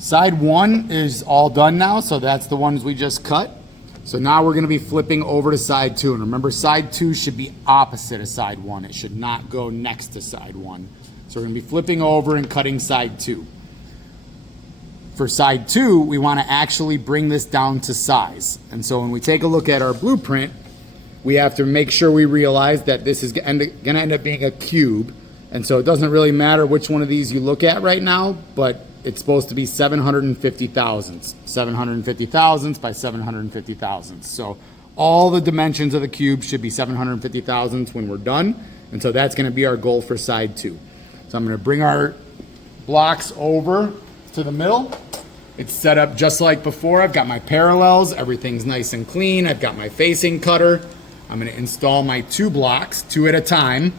Side one is all done now, so that's the ones we just cut. So now we're gonna be flipping over to side two. And remember, side two should be opposite of side one. It should not go next to side one. So we're gonna be flipping over and cutting side two. For side two, we wanna actually bring this down to size. And so when we take a look at our blueprint, we have to make sure we realize that this is gonna end up being a cube. And so it doesn't really matter which one of these you look at right now, but it's supposed to be 750 thousandths. 750 thousandths by 750 thousandths. So all the dimensions of the cube should be 750 thousandths when we're done. And so that's gonna be our goal for side two. So I'm gonna bring our blocks over to the middle. It's set up just like before. I've got my parallels, everything's nice and clean. I've got my facing cutter. I'm gonna install my two blocks, two at a time.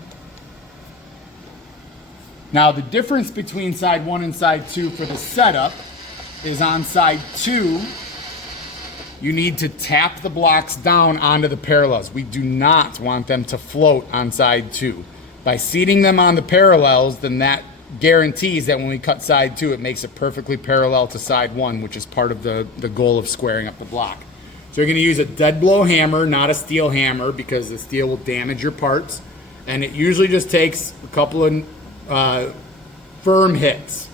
Now the difference between side one and side two for the setup is on side two, you need to tap the blocks down onto the parallels. We do not want them to float on side two. By seating them on the parallels, then that guarantees that when we cut side two, it makes it perfectly parallel to side one, which is part of the goal of squaring up the block. So you're gonna use a dead blow hammer, not a steel hammer, because the steel will damage your parts. And it usually just takes a couple of firm hits.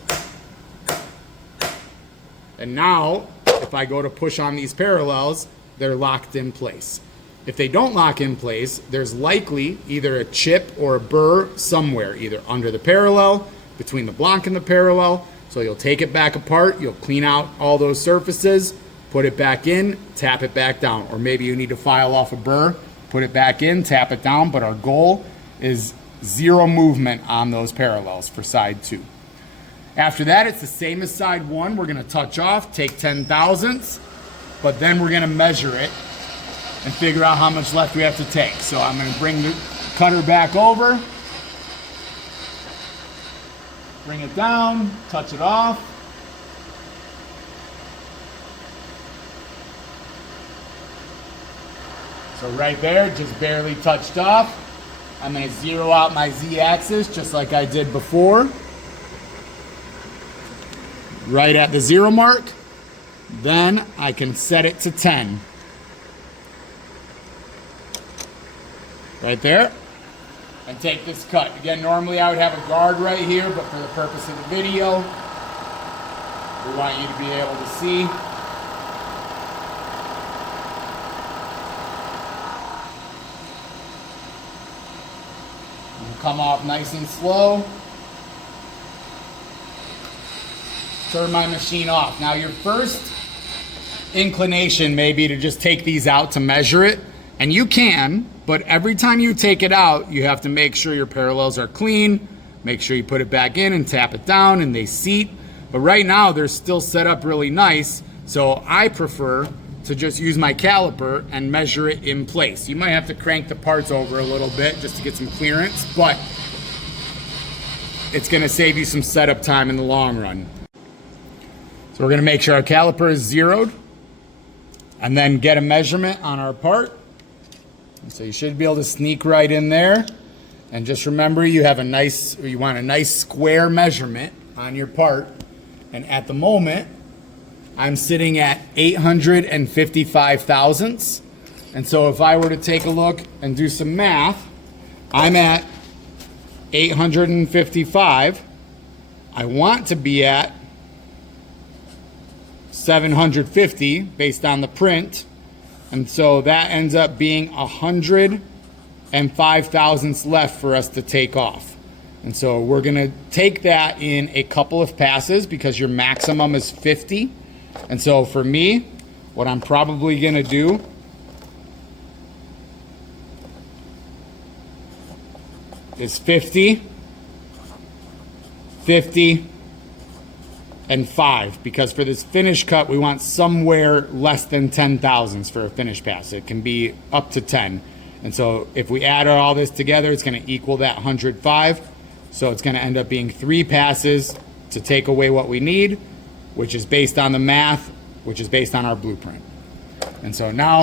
And now, if I go to push on these parallels, they're locked in place. If they don't lock in place, there's likely either a chip or a burr somewhere, either under the parallel, between the block and the parallel. So you'll take it back apart, you'll clean out all those surfaces, put it back in, tap it back down. Or maybe you need to file off a burr, put it back in, tap it down, but our goal is zero movement on those parallels for side two. After that, it's the same as side one. We're gonna touch off, take 10 thousandths, but then we're gonna measure it and figure out how much left we have to take. So I'm gonna bring the cutter back over, bring it down, touch it off. So right there, just barely touched off. I'm gonna zero out my Z-axis just like I did before. Right at the zero mark. Then I can set it to 10. Right there. And take this cut. Again, normally I would have a guard right here, but for the purpose of the video, we want you to be able to see. Come off nice and slow. Turn my machine off. Now your first inclination may be to just take these out to measure it, and you can, but every time you take it out, you have to make sure your parallels are clean, make sure you put it back in and tap it down and they seat. But right now they're still set up really nice, so I prefer to just use my caliper and measure it in place. You might have to crank the parts over a little bit just to get some clearance, but it's gonna save you some setup time in the long run. So we're gonna make sure our caliper is zeroed and then get a measurement on our part. So you should be able to sneak right in there. And just remember, you want a nice square measurement on your part. And at the moment, I'm sitting at 855 thousandths. And so if I were to take a look and do some math, I'm at 855. I want to be at 750 based on the print. And so that ends up being 105 thousandths left for us to take off. And so we're gonna take that in a couple of passes because your maximum is 50. And so for me, what I'm probably gonna do is 50, 50, and 5, because for this finish cut, we want somewhere less than 10 thousandths for a finish pass. It can be up to 10. And so if we add all this together, it's gonna equal that 105. So it's gonna end up being 3 passes to take away what we need, which is based on the math, which is based on our blueprint. And so now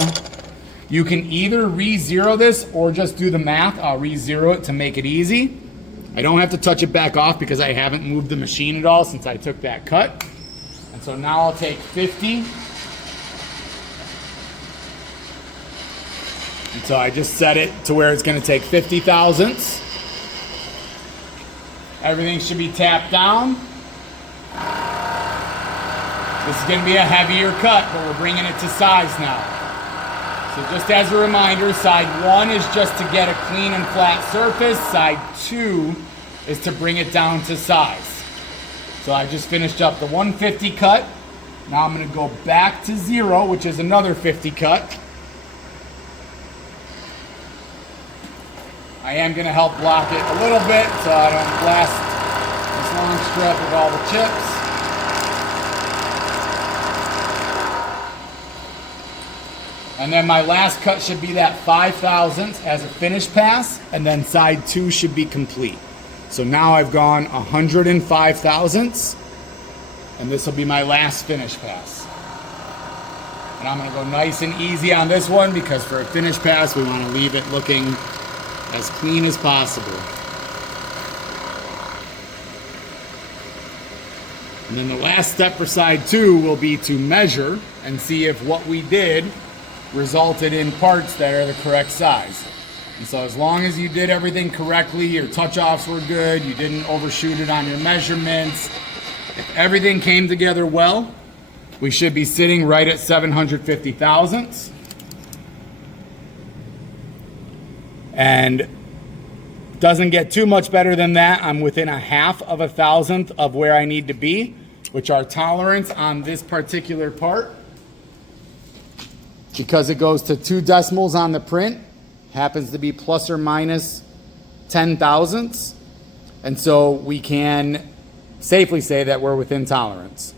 you can either re-zero this or just do the math. I'll re-zero it to make it easy. I don't have to touch it back off because I haven't moved the machine at all since I took that cut. And so now I'll take 50. And so I just set it to where it's going to take 50 thousandths. Everything should be tapped down. This is going to be a heavier cut, but we're bringing it to size now. So just as a reminder, side 1 is just to get a clean and flat surface. Side 2 is to bring it down to size. So I just finished up the 150 cut. Now I'm going to go back to 0, which is another 50 cut. I am going to help block it a little bit so I don't blast this long strip with all the chips. And then my last cut should be that 5 thousandths as a finish pass, and then side 2 should be complete. So now I've gone 105 thousandths, and this will be my last finish pass. And I'm going to go nice and easy on this one because for a finish pass, we want to leave it looking as clean as possible. And then the last step for side 2 will be to measure and see if what we did resulted in parts that are the correct size. And so as long as you did everything correctly, your touch-offs were good, you didn't overshoot it on your measurements, if everything came together well, we should be sitting right at 750 thousandths. And doesn't get too much better than that. I'm within a half of a thousandth of where I need to be, which our tolerance on this particular part, because it goes to 2 decimals on the print, happens to be plus or minus 10 thousandths. And so we can safely say that we're within tolerance.